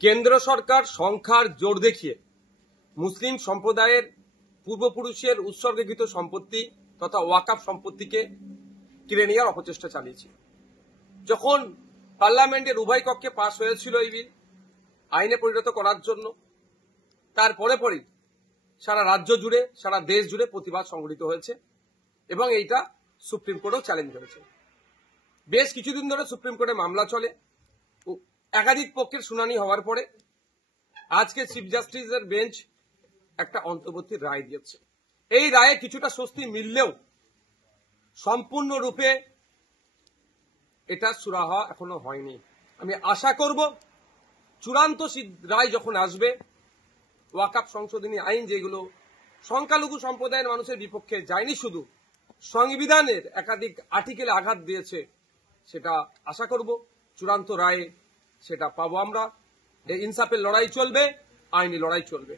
কেন্দ্র সরকার সংখ্যার জোর দেখিয়ে মুসলিম সম্প্রদায়ের পূর্বপুরুষের উৎসর্গীকৃত সম্পত্তি তথা ওয়াকফ সম্পত্তিকে কেড়ে নেওয়ার অপচেষ্টা চালিয়েছিল। যখন পার্লামেন্টের উভয় কক্ষে পাশ হয়েছিল এই বিল আইনে পরিণত করার জন্য, তারপরে পরেই সারা রাজ্য জুড়ে সারা দেশ জুড়ে প্রতিবাদ সংঘটিত হয়েছে এবং এইটা সুপ্রিম কোর্টেও চ্যালেঞ্জ হয়েছে। বেশ কিছুদিন ধরে সুপ্রিম কোর্টে মামলা চলে। একাধিক পক্ষের শুনানি হওয়ার পরে আজকে চিফ জাস্টিসের বেঞ্চ একটা অন্তর্বর্তী রায় দিয়েছে। এই রায়ে কিছুটা স্বস্তি মিললেও সম্পূর্ণরূপে এটা সুরাহা এখনো হয়নি। আমি আশা করব চূড়ান্ত রায় যখন আসবে, ওয়াকফ সংশোধনী আইন যেগুলো সংখ্যালঘু সম্প্রদায়ের মানুষের বিপক্ষে যায়নি, শুধু সংবিধানের একাধিক আর্টিকেলে আঘাত দিয়েছে, সেটা আশা করব চূড়ান্ত রায়ে সেটা পাবো আমরা। এই ইনসাফের লড়াই চলবে, আইনি লড়াই চলবে।